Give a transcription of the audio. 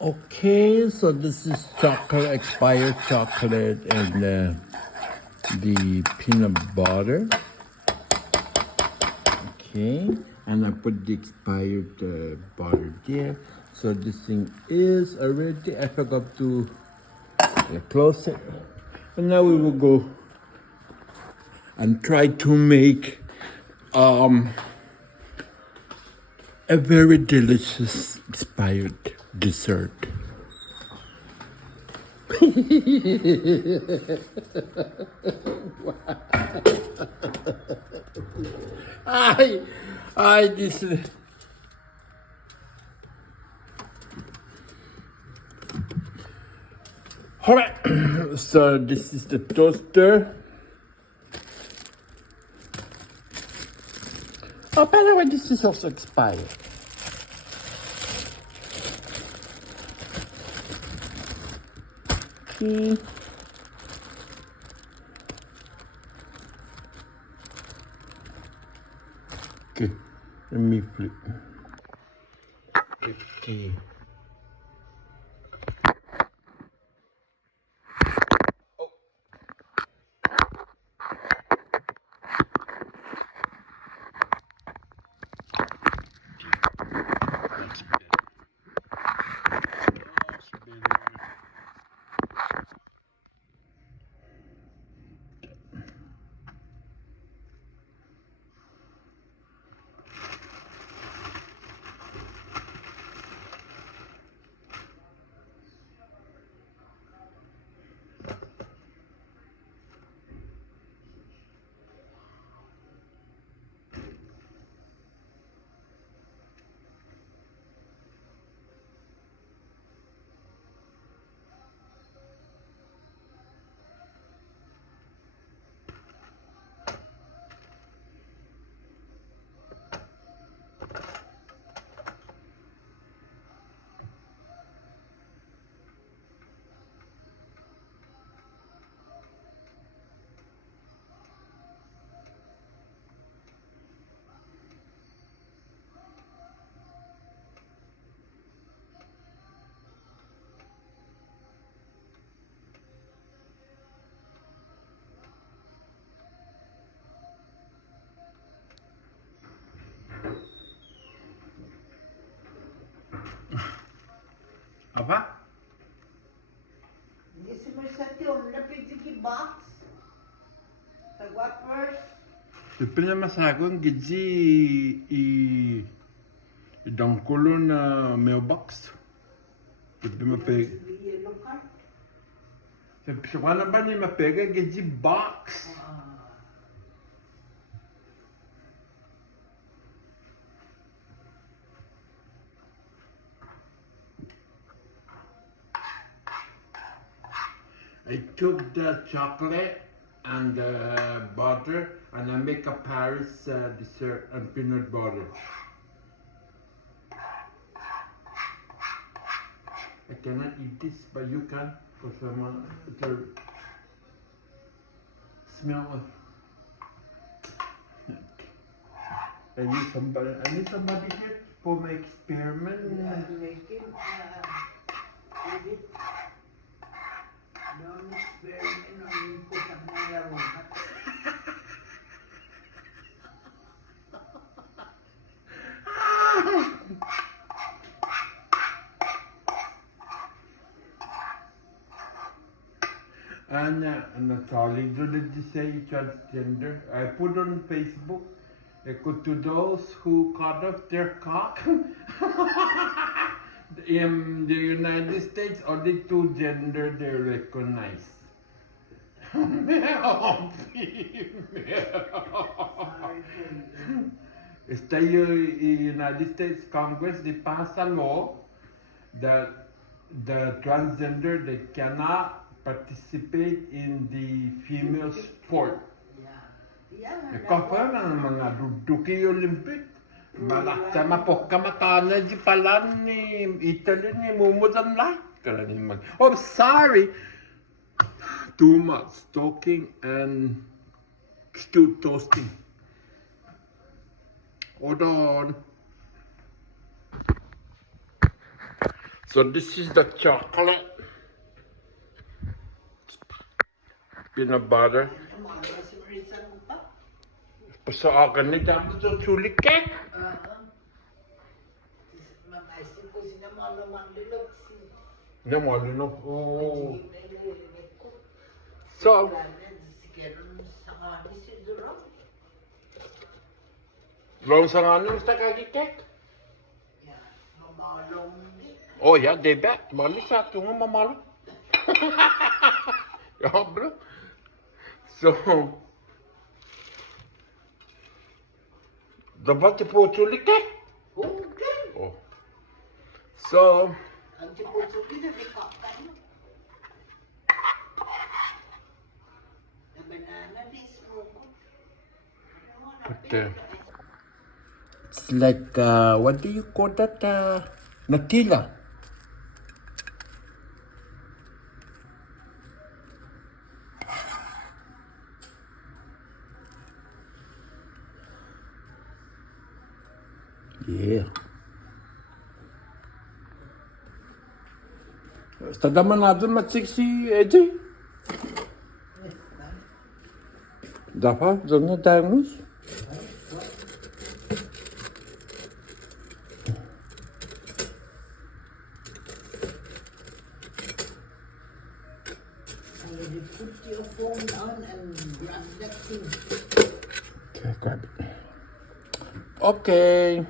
Okay, so this is chocolate, expired chocolate, and the peanut butter. Okay, and I put the expired butter there. So this thing is already, I forgot to close it. And now we will go and try to make a very delicious expired dessert. This is... All right, so this is the toaster. Oh, by the way, this is also expired. Okay. Okay, let me flip. Okay. That's better. That's better. Apa? This is my station. Lapit sa box. Sa what first? Depuis la masagon gidji i dangkulo na mailbox. Depuis ma peg. Yellow card. Depuis sa wala ba ni mapega gidji box. I took the chocolate and the butter and I make a Paris dessert and peanut butter. I cannot eat this, but you can, because the smell. I need somebody here for my experiment. Don't experiment on you put a marijuana. And Natalie, did you say transgender? I put on Facebook, to those who cut off their cock. In the United States, only two gender they recognize. Male, female. Está United States Congress, they pass a law that the transgender, they cannot participate in the female sport. Kapag ang mga duduki Olympic, balak sa mapokkamatana di palan ni Italy ni mumudan lahat. Oh, sorry! Too much talking and still toasting. Hold on. So this is the chocolate. Peanut butter. Sa akin ni dapat sa chili cake. Ne malunok. Oo. So, Ron sa nga nung sa kagikek. Oh ja, det är bäst. Man är satt unga mamma. Ja, bra. Så. Det var inte på tjolike. Oh. Så. It's like, what do you call that? Natila. Yeah. Tadaman natin matsiksi, Eji. Dapat, zanna taymış. Put your phone on and grab that thing. Okay, grab it. Okay.